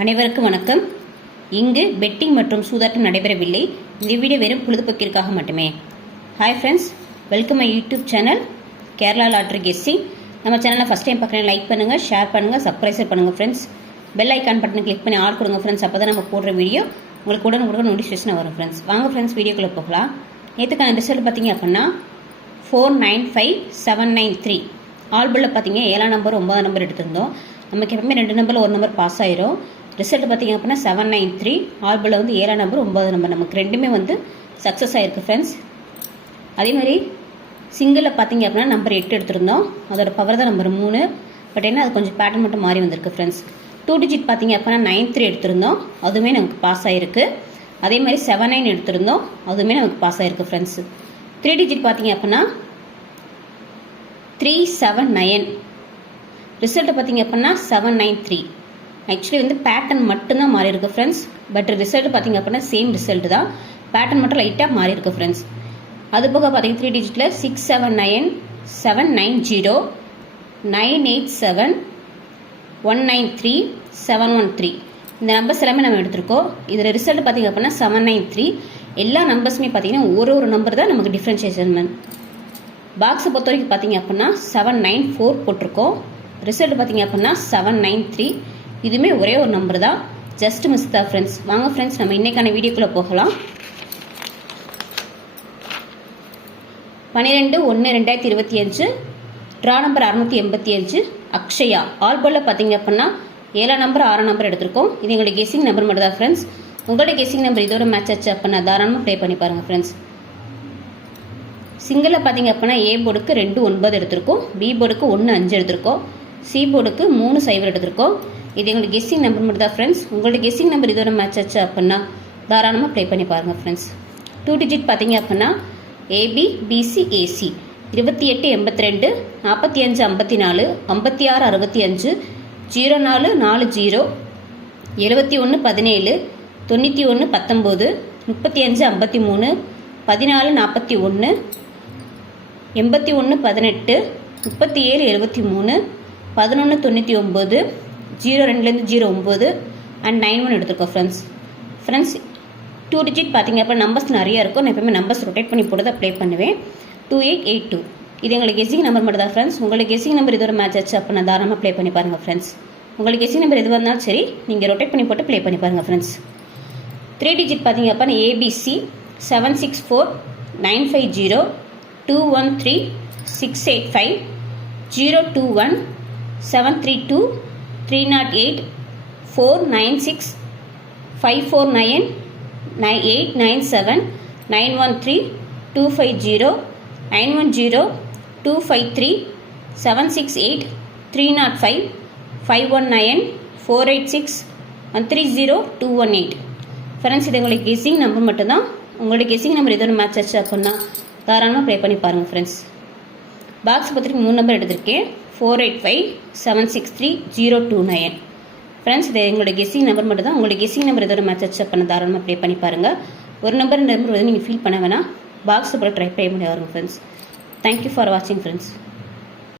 அனைவருக்கும் வணக்கம். இங்கு பெட்டிங் மற்றும் சூதாட்டம் நடைபெறவில்லை. இந்த வீடியோ வெறும் பொழுதுபோக்கிற்காக மட்டுமே. Hi friends, welcome my YouTube channel Kerala lottery guessing. நம்ம சேனலை ஃபஸ்ட் டைம் பார்க்குறேன், லைக் பண்ணுங்கள், ஷேர் பண்ணுங்கள், சப்ஸ்கிரைப் பண்ணுங்கள் ஃப்ரெண்ட்ஸ். பெல் ஐக்கான் பட்டனை கிளிக் பண்ணி ஆல் கொடுங்க ஃப்ரெண்ட்ஸ். அப்போ தான் நம்ம போடுற வீடியோ உங்களுக்கு உடனே நோட்டிஃபிகேஷன் வரும் ஃப்ரெண்ட்ஸ். வாங்க ஃப்ரெண்ட்ஸ், வீடியோக்குள்ளே போகலாம். நேற்றுக்கான ரிசல்ட் பார்த்தீங்க அப்படின்னா 495793. ஆல்புல்ல பார்த்தீங்க 7ஆம் நம்பர் 9ஆம் நம்பர் எடுத்திருந்தோம். நமக்கு எப்பவுமே 2 நம்பரில் 1 நம்பர் பாஸ் ஆயிரும். ரிசல்ட் பார்த்தீங்க அப்படின்னா 793. ஆல்புல்ல 7ஆம் நம்பர் 9ஆம் நம்பர் நமக்கு ரெண்டுமே சக்ஸஸ் ஆயிருக்கு ஃப்ரெண்ட்ஸ். அதே மாதிரி சிங்கிளில் பார்த்தீங்க அப்படின்னா நம்பர் 8 எடுத்திருந்தோம். அதோட பவர் தான் நம்பர் 3. பட் என்ன, அது கொஞ்சம் பேட்டர்ன் மட்டும் மாறி வந்திருக்கு ஃப்ரெண்ட்ஸ். 2 டிஜிட் பார்த்தீங்க அப்படின்னா 93 எடுத்திருந்தோம். அதுவுமே நமக்கு பாஸ் ஆயிருக்கு. அதே மாதிரி 79 எடுத்திருந்தோம். அதுவுமே நமக்கு பாஸ் ஆயிருக்கு ஃப்ரெண்ட்ஸ். 3 டிஜிட் பார்த்தீங்க அப்படின்னா 379. ரிசல்ட் பார்த்தீங்க அப்படின்னா 793. ஆக்சுவலி பேட்டர்ன் மட்டும்தான் மாறி இருக்கு ஃப்ரெண்ட்ஸ். பட் ரிசல்ட் பார்த்தீங்க அப்படின்னா சேம் ரிசல்ட் தான், பேட்டர்ன் மட்டும் லைட்டாக மாறி இருக்கு ஃப்ரெண்ட்ஸ். அது போக பார்த்தீங்கன்னா 3 டிஜிட்டில் 679, 790, 987, 193, 713 இந்த நம்பர்ஸ் எல்லாமே நம்ம எடுத்திருக்கோம். இதில் ரிசல்ட் பார்த்தீங்க அப்படின்னா 793. எல்லா நம்பர்ஸுமே பார்த்தீங்கன்னா ஒரு நம்பர் தான் நமக்கு டிஃப்ரென்ஷியேஷன். பாக்ஸை பொறுத்த வரைக்கும் பார்த்தீங்க அப்படின்னா 794 போட்டிருக்கோம். ரிசல்ட் பார்த்தீங்க அப்படின்னா 793. இதுவுமே ஒரே ஒரு நம்பர் தான், ஜஸ்ட் மிஸ் தான் ஃப்ரெண்ட்ஸ். வாங்க ஃப்ரெண்ட்ஸ், நம்ம இன்னைக்கான வீடியோக்குள்ளே போகலாம். 12/1/2025 ட்ரா நம்பர் 685 அக்ஷயா. ஆல்போலில் பார்த்தீங்க அப்படின்னா 7ஆம் நம்பர் 6ஆம் நம்பர் எடுத்திருக்கோம். இது எங்களுடைய கெஸ்ஸிங் நம்பர் மட்டும் தான் ஃப்ரெண்ட்ஸ். உங்களுடைய கெஸ்ஸிங் நம்பர் இதோட மேட்ச் ஆச்சு அப்படின்னா தாராளமாக ப்ளே பண்ணி பாருங்கள் ஃப்ரெண்ட்ஸ். சிங்கிளில் பார்த்தீங்க அப்படின்னா ஏ போர்டுக்கு 2 9 எடுத்திருக்கோம், பி போர்டுக்கு 1 5 எடுத்திருக்கோம், சி போர்டுக்கு 3 0 எடுத்திருக்கோம். இது எங்களுக்கு கெஸ்ஸிங் நம்பர் மட்டும் தான் ஃப்ரெண்ட்ஸ். உங்களோட கெஸ்ஸிங் நம்பர் இதோட மேட்ச் ஆச்சு அப்படின்னா தாராளமாக ப்ளே பண்ணி பாருங்கள் ஃப்ரெண்ட்ஸ். 2 டிஜிட் பார்த்தீங்க அப்படின்னா ஏபி பிசி ஏசி 28 82, 45 54, 56 65, 04 40, 71 17, 91 19, 35 53, 14 41, 81 18, 37 73, 11 99, 02 09 அண்ட் 91 எடுத்துருக்கோம் ஃப்ரெண்ட்ஸ். 2 டிஜிட் பார்த்தீங்க அப்போ நம்பர்ஸ் நிறைய இருக்கும். நான் எப்பவுமே நம்பர்ஸ் ரொட்டேட் பண்ணி போட்டு தான் ப்ளே பண்ணுவேன். 2882 இது எங்களுக்கு கெஸ்ஸிங் நம்பர் மட்டும் தான் ஃப்ரெண்ட்ஸ். உங்களுக்கு கெஸ்ஸிங் நம்பர் இதோட மேட்ச் ஆச்சு அப்போ நான் தாராளமாக ப்ளே பண்ணி பாருங்கள் ஃப்ரெண்ட்ஸ். உங்களுக்கு கெஸ்ஸிங் நம்பர் எது வந்தாலும் சரி, நீங்கள் ரொட்டேட் பண்ணி போட்டு ப்ளே பண்ணி பாருங்கள் ஃப்ரெண்ட்ஸ். 3 டிஜிட் பார்த்தீங்க அப்போ ஏபிசி 764 950 213 685 021 732 308 496 549 897 913 250 910 253 768 305 519 486 130 218. ஃப்ரெண்ட்ஸ், இது உங்களுக்கு கெஸ்ஸிங் நம்பர் மட்டும்தான். உங்களுடைய கெஸ்ஸிங் நம்பர் இதோட மேட்ச் ஆச்சு அப்படின்னா தாராளமாக ப்ளே பண்ணி பாருங்கள் ஃப்ரெண்ட்ஸ். பாக்ஸ் பத்திரிக்கை 3 நம்பர் எடுத்திருக்கேன். 485 763 029. ஃப்ரெண்ட்ஸ், இது எங்களுடைய கெஸ்ஸிங் நம்பர் மட்டும் தான். உங்களுடைய கெஸ்ஸிங் நம்பர் இதோட மேட்ச் ஆச்சு அப்படின்னா தாராளமாக ப்ளே பண்ணி பாருங்கள். ஒரு நம்பர் நீங்கள் ஃபீல் பண்ண வேணாம், பாக்ஸ் போல ட்ரை பண்ண முடியாது ஃப்ரெண்ட்ஸ். தேங்க்யூ ஃபார் வாட்சிங் ஃப்ரெண்ட்ஸ்.